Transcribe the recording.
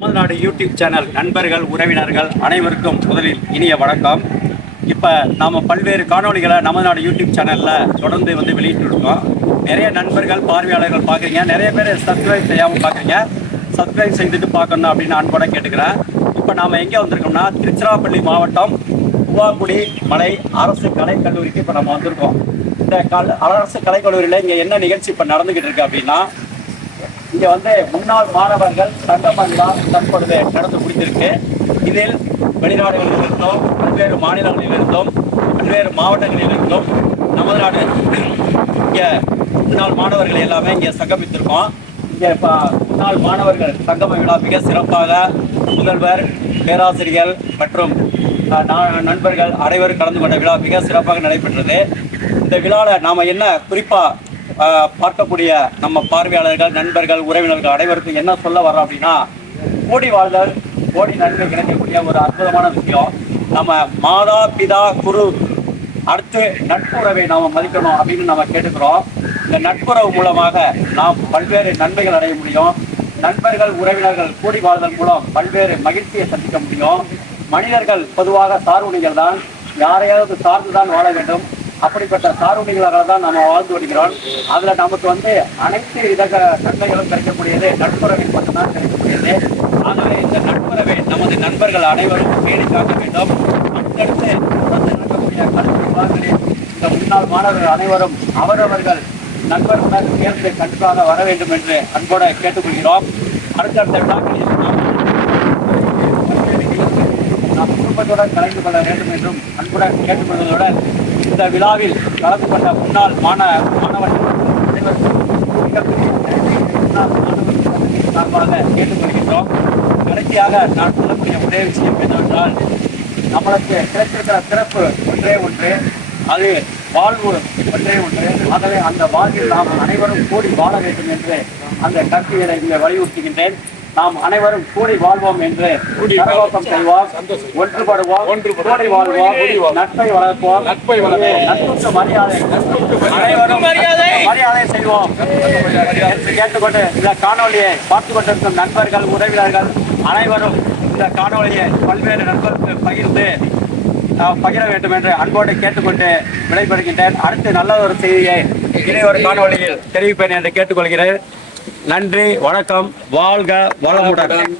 Tamil Nadu YouTube channel நண்பர்கள் உறவினர்கள் அனைவருக்கும் முதலில் இனிய வணக்கம். இப்போ நாம் பல்வேறு காணொலிகளை தமிழ்நாடு யூடியூப் சேனலில் தொடர்ந்து வெளியிட்டு இருக்கோம். நிறைய நண்பர்கள் பார்வையாளர்கள் பார்க்குறீங்க, நிறைய பேர் சப்ஸ்கிரைப் செய்யாமல் பார்க்குறீங்க. சப்ஸ்கிரைப் செய்துட்டு பார்க்கணும் அப்படின்னு அன்போட கேட்டுக்கிறேன். இப்போ நாம் எங்கே வந்திருக்கோம்னா திருச்சிராப்பள்ளி மாவட்டம் உவாக்குடி மலை அரசு கலைக்கல்லூரிக்கு இப்போ நம்ம வந்திருக்கோம். இந்த அரசு கலைக்கல்லூரியில் இங்கே என்ன நிகழ்ச்சி இப்போ நடந்துக்கிட்டு இருக்கு அப்படின்னா, இங்கே முன்னாள் மாணவர்கள் சங்கமல்லா தற்பொழுது நடந்து முடிந்திருக்கு. இதில் வெளிநாடுகளில் இருந்தும் பல்வேறு மாநிலங்களில் இருந்தும் பல்வேறு மாவட்டங்களில் இருந்தும் நமது நாடு இங்கே முன்னாள் மாணவர்கள் எல்லாமே இங்கே சங்கமித்திருக்கோம். இங்கே இப்போ முன்னாள் மாணவர்கள் சங்கம விழா மிக சிறப்பாக முதல்வர், பேராசிரியர்கள் மற்றும் நண்பர்கள் அனைவரும் கலந்து கொண்ட விழா மிக சிறப்பாக நடைபெற்றது. இந்த விழாவில் நாம் என்ன குறிப்பாக பார்க்கக்கூடிய நம்ம பார்வையாளர்கள், நண்பர்கள், உறவினர்கள் அனைவருக்கும் என்ன சொல்ல வர்றோம் அப்படின்னா, கூடி வாழ்தல் கோடி நன்மை கிடைக்கக்கூடிய ஒரு அற்புதமான விஷயம். நம்ம மாதா பிதா குரு அடுத்து நட்புறவை நாம் மதிக்கணும் அப்படின்னு நம்ம கேட்டுக்கிறோம். இந்த நட்புறவு மூலமாக நாம் பல்வேறு நன்மைகள் அடைய முடியும். நண்பர்கள், உறவினர்கள் கூடி வாழ்தல் மூலம் பல்வேறு மகிழ்ச்சியை சந்திக்க முடியும். மனிதர்கள் பொதுவாக சார்புணிகள் தான், யாரையாவது சார்ந்துதான் வாழ வேண்டும். அப்படிப்பட்ட சார்புணிகளாக தான் நம்ம வாழ்ந்து வருகிறோம். அதில் நமக்கு அனைத்து வித நன்மைகளும் கிடைக்கக்கூடியது நட்புறவில் மட்டும்தான் கிடைக்கக்கூடியது. ஆகவே இந்த நட்புறவை நமது நண்பர்கள் அனைவரும் பேணி காக்க வேண்டும். அடுத்தடுத்து நடக்கக்கூடிய கல்வி விழாக்களில் இந்த முன்னாள் மாணவர்கள் அனைவரும் அவரவர்கள் நண்பர்களுடன் சேர்ந்து கண்டிப்பாக வர வேண்டும் என்று அன்போடு கேட்டுக்கொள்கிறோம். அடுத்தடுத்த விழாக்களில் நாம் குடும்பத்துடன் கலந்து கொள்ள வேண்டும் என்றும் அன்புடன் கேட்டுக்கொள்வதுடன், இந்த விழாவில் கலந்து கொண்ட முன்னாள் மாணவர்கள் சார்பாக கேட்டுக்கொள்கின்றோம். கடைசியாக நான் சொல்லக்கூடிய ஒரே விஷயம் என்னவென்றால், நம்மளுக்கு கிடைத்திருக்கிற சிறப்பு ஒன்றே ஒன்று, அது வாழ்வு ஒன்றே ஒன்று. ஆகவே அந்த வாழ்வில் நாம் அனைவரும் கூடி வாழ வேண்டும் என்று அந்த கருத்தியலை இங்கே வலியுறுத்துகின்றேன். நாம் அனைவரும் கூடி வாழ்வோம் என்று கரகோஷம் செய்வோம், ஒன்றுபடுவோம், கூடி வாழ்வோம், நட்பை வளர்ப்போம், நட்புக்கு மரியாதை, அனைவரும் மரியாதை செய்வோம் என்று கேட்டுக்கொண்டு இந்த காணொலியை பார்த்து கொண்டிருக்கும் நண்பர்கள், உறவினர்கள் அனைவரும் இந்த காணொலியை பல்வேறு நண்பர்களுக்கு பகிர வேண்டும் என்று அன்போடு கேட்டுக்கொண்டு விடைபெறுகின்றேன். அடுத்து நல்ல ஒரு செய்தியை இனி ஒரு காணொலியில் தெரிவிப்பேன் என்று கேட்டுக்கொள்கிறேன். நன்றி, வணக்கம், வாழ்க வளமுடன்.